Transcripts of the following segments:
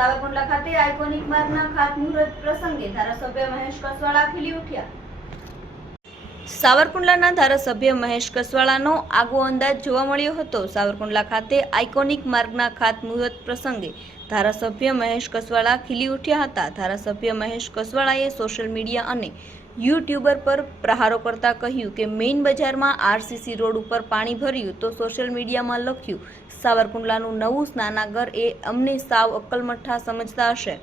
સાવરકુંડલા ખાતે આઇકોનિક માર્ગના ખાતમુહૂર્ત પ્રસંગે ધારાસભ્ય મહેશ કસવાળા ખીલી ઉઠ્યા. સાવરકુંડલાના ધારાસભ્ય મહેશ કસવાળાનો આગવો અંદાજ જોવા મળ્યો હતો. સાવરકુંડલા ખાતે આઇકોનિક માર્ગના ખાતમુહૂર્ત પ્રસંગે ધારાસભ્ય મહેશ કસવાળા ખીલી ઉઠ્યા હતા. ધારાસભ્ય મહેશ કસવાળાએ સોશિયલ મીડિયા અને યુટ્યુબર પર પ્રહારો કરતા કહ્યું કે મેઇન બજારમાં આરસીસી રોડ ઉપર પાણી ભર્યું તો સોશિયલ મીડિયામાં લખ્યું, સાવરકુંડલાનું નવું સ્નાનાગર એ અમને સાવ અક્કલમઠ્ઠા સમજતા હશે.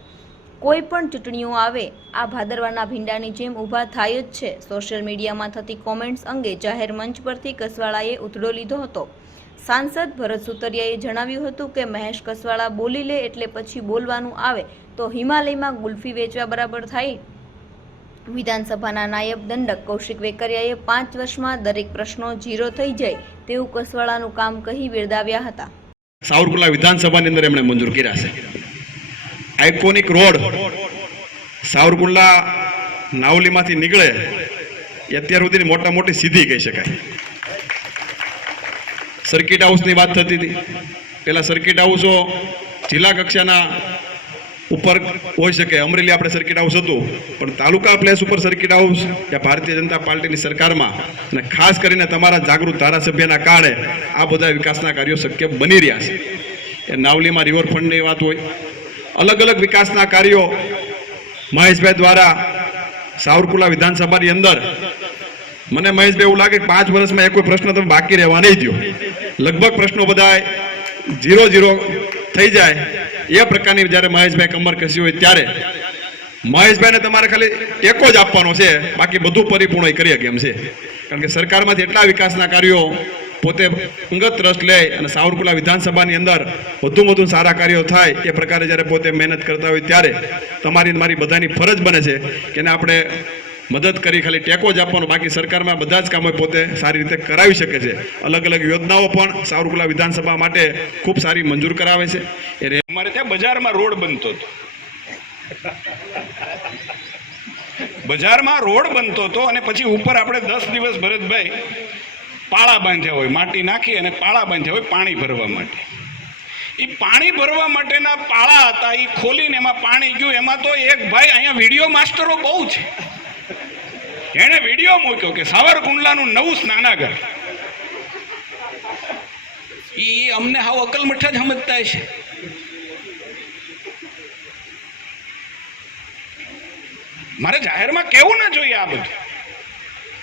કોઈ પણ ચૂંટણીઓ આવે, આ ભાદરવાના ભીંડાની જેમ ઊભા થાય જ છે. સોશિયલ મીડિયામાં થતી કોમેન્ટ્સ અંગે જાહેર મંચ પરથી કસવાળાએ ઉથડો લીધો હતો. સાંસદ ભરત સુતરિયાએ જણાવ્યું હતું કે મહેશ કસવાળા બોલી લે એટલે પછી બોલવાનું આવે, તો હિમાલયમાં ગુલ્ફી વેચવા બરાબર થાય. વિધાનસભાના નાયબ દંડક કૌશિક વેકરિયાએ પાંચ વર્ષમાં દરેક પ્રશ્નો ઝીરો થઈ જાય તેવું કસવાળાનું કામ કહી બિરદાવ્યા હતા. સાવરકુલા વિધાનસભાની અંદર એમણે મંજૂર કર્યા છે. આઇકોનિક રોડ સાવરકુલા નાવલીમાંથી નીકળે અત્યાર સુધીની મોટા મોટી સીધી કહી શકાય. સર્કિટ હાઉસની વાત થતી હતી. પેલા સર્કિટ હાઉસો જિલ્લા કક્ષાના ઉપર હોઈ શકે. અમરેલી આપણે સર્કિટ હાઉસ હતું. પણ તાલુકા પ્લેસ ઉપર સર્કિટ હાઉસ કે ભારતીય જનતા પાર્ટીની સરકારમાં અને ખાસ કરીને તમારા જાગૃત ધારાસભ્યના કારણે આ બધા વિકાસના કાર્યો શક્ય બની રહ્યા છે. એ નાવલીમાં રિવરફ્રન્ટની વાત હોય. અલગ અલગ વિકાસના કાર્યો મહેશભાઈ દ્વારા સાવરકુલા વિધાનસભાની અંદર. મને મહેશભાઈ એવું લાગે કે પાંચ વર્ષમાં એક કોઈ પ્રશ્ન તમે બાકી રહેવા નહીં દો લગભગ પ્રશ્નો બધા ઝીરો ઝીરો થઈ જાય. એ પ્રકારની જ્યારે મહેશભાઈ કમર કસી હોય ત્યારે મહેશભાઈને તમારે ખાલી ટેકો જ આપવાનો છે, બાકી બધું પરિપૂર્ણ કરી શકે એમ છે. કારણ કે સરકારમાંથી એટલા વિકાસના કાર્યો પોતે અંગત રસ લે અને સાવરકુલા વિધાનસભાની અંદર વધુ વધુ સારા કાર્યો થાય એ પ્રકારે જ્યારે પોતે મહેનત કરતા હોય ત્યારે તમારી મારી બધાની ફરજ બને છે કે આપણે મદદ કરી, ખાલી ટેકો જ આપવાનો. બાકી સરકારમાં બધા જ કામો પોતે સારી રીતે કરાવી શકે છે. અલગ અલગ યોજનાઓ પણ સાવરકુલા વિધાનસભા માટે ખૂબ સારી મંજૂર કરાવે છે. એ અમારે ત્યાં બજારમાં રોડ બનતો હતો. બજારમાં રોડ બનતો હતો અને પછી ઉપર આપણે દસ દિવસ ભરતભાઈ પાળા બાંધ્યા હોય, માટી નાખી અને પાળા બાંધ્યા હોય પાણી ભરવા માટે. એ પાણી ભરવા માટેના પાળા હતા, એ ખોલીને એમાં પાણી ગયું. એમાં તો એક ભાઈ અહીંયા વીડિયો માસ્ટરો બહુ છે. એણે વીડિયો મૂક્યો કે સાવરકુંડલાનું નવું સ્નાનાગર. એ અમને હાવ અકલમઠ્ઠા જ સમજતા છે મારે જાહેરમાં કેવું ના જોઈએ આ બધું?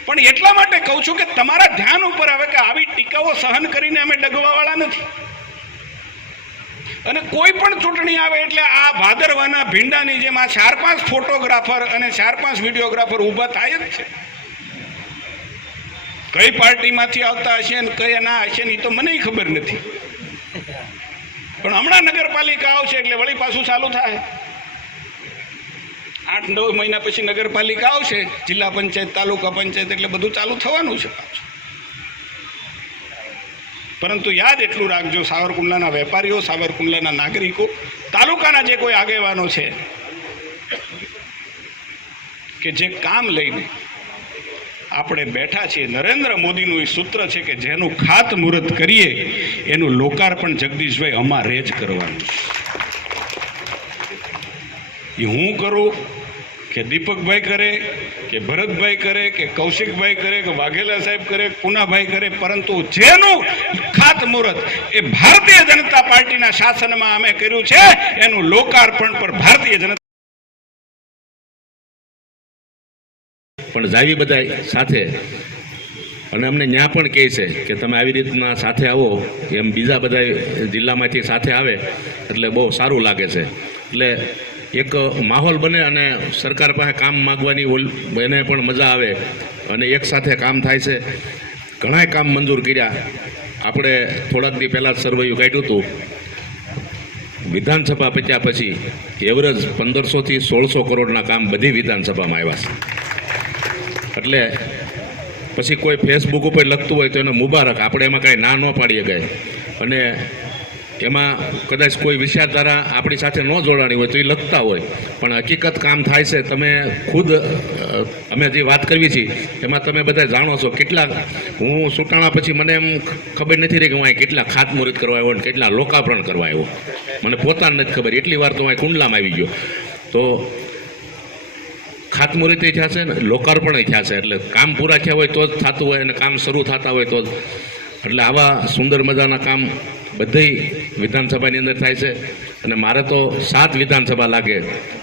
પણ એટલા માટે કહું છું કે તમારા ધ્યાન ઉપર આવે કે આવી ટીકાઓ સહન કરીને અમે ડગવાવાળા નથી. અને કોઈ પણ ચૂંટણી આવે એટલે આ ભાદરવાના ભીંડાની જેમ આ ચાર પાંચ ફોટોગ્રાફર અને ચાર પાંચ વિડીયોગ્રાફર ઊભા થાય જ છે. કઈ પાર્ટીમાંથી આવતા હશે ને કઈ ના હશે ને એ તો મને ખબર નથી. પણ હમણાં નગરપાલિકા આવશે એટલે વળી પાછું ચાલુ થાય. આઠ નવ મહિના પછી નગરપાલિકા આવશે, જિલ્લા પંચાયત, તાલુકા પંચાયત એટલે બધું ચાલુ થવાનું છે પાછું. પરંતુ યાદ એટલું રાખજો, સાવરકુંડલાના વેપારીઓ, સાવરકુંડલાના નાગરિકો, તાલુકાના જે કોઈ આગેવાનો છે, કે જે કામ લઈને આપણે બેઠા છીએ, નરેન્દ્ર મોદીનું એ સૂત્ર છે કે જેનું ખાતમુહૂર્ત કરીએ, એનું લોકાર્પણ જગદીશભાઈ અમારે જ કરવાનું એ હું કરું કે દીપકભાઈ કરે, કે ભરતભાઈ કરે, કે કૌશિકભાઈ કરે, કે વાઘેલા સાહેબ કરે પુનાભાઈ કરે, પરંતુ જેનું ખાતમુહૂર્ત એ ભારતીય જનતા પાર્ટીના શાસનમાં અમે કર્યું છે, એનું લોકાર્પણ પર ભારતીય જનતા પણ જાવી બધા સાથે. અને અમને ત્યાં પણ કહે છે કે તમે આવી રીતના સાથે આવો, એમ બીજા બધા જિલ્લામાંથી સાથે આવે, એટલે બહુ સારું લાગે છે. એટલે એક માહોલ બને અને સરકાર પાસે કામ માગવાની એને પણ મજા આવે અને એક સાથે કામ થાય છે. ઘણાય કામ મંજૂર કર્યા. આપણે થોડાક દી પહેલાં સર્વૈયું કાઢ્યું હતું. વિધાનસભા પત્યા પછી એવરેજ પંદરસોથી સોળસો કરોડના કામ બધી વિધાનસભામાં આવ્યા છે. એટલે પછી કોઈ ફેસબુક ઉપર લખતું હોય તો એને મુબારક. આપણે એમાં કાંઈ ના ન પાડીએ ગઈ અને એમાં કદાચ કોઈ વિચારધારા આપણી સાથે ન જોડાણી હોય તો એ લખતા હોય. પણ હકીકત કામ થાય છે. તમે ખુદ અમે જે વાત કરવી છે, એમાં તમે બધા જાણો છો કેટલા, હું સુટાણા પછી મને એમ ખબર નથી રહી કે હું અહીં કેટલા ખાતમુહૂર્ત કરવા આવ્યો અને કેટલા લોકાર્પણ કરવા આવ્યો. મને પોતાને નથી ખબર. એટલી વાર તો અહીં કુંડલામાં આવી ગયો. તો ખાતમુહૂર્ત થયા છે ને, લોકાર્પણ થયા છે. એટલે કામ પૂરા થયા હોય તો જ થતું હોય અને કામ શરૂ થતા હોય તો જ. એટલે આવા સુંદર મજાના કામ બધી વિધાનસભાની અંદર થાય છે. અને મારે તો સાત વિધાનસભા લાગે.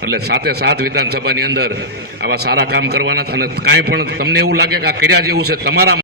એટલે સાતે સાત વિધાનસભાની અંદર આવા સારા કામ કરવાના અને કાંઈ પણ તમને એવું લાગે કે આ કર્યા જેવું છે, તમારા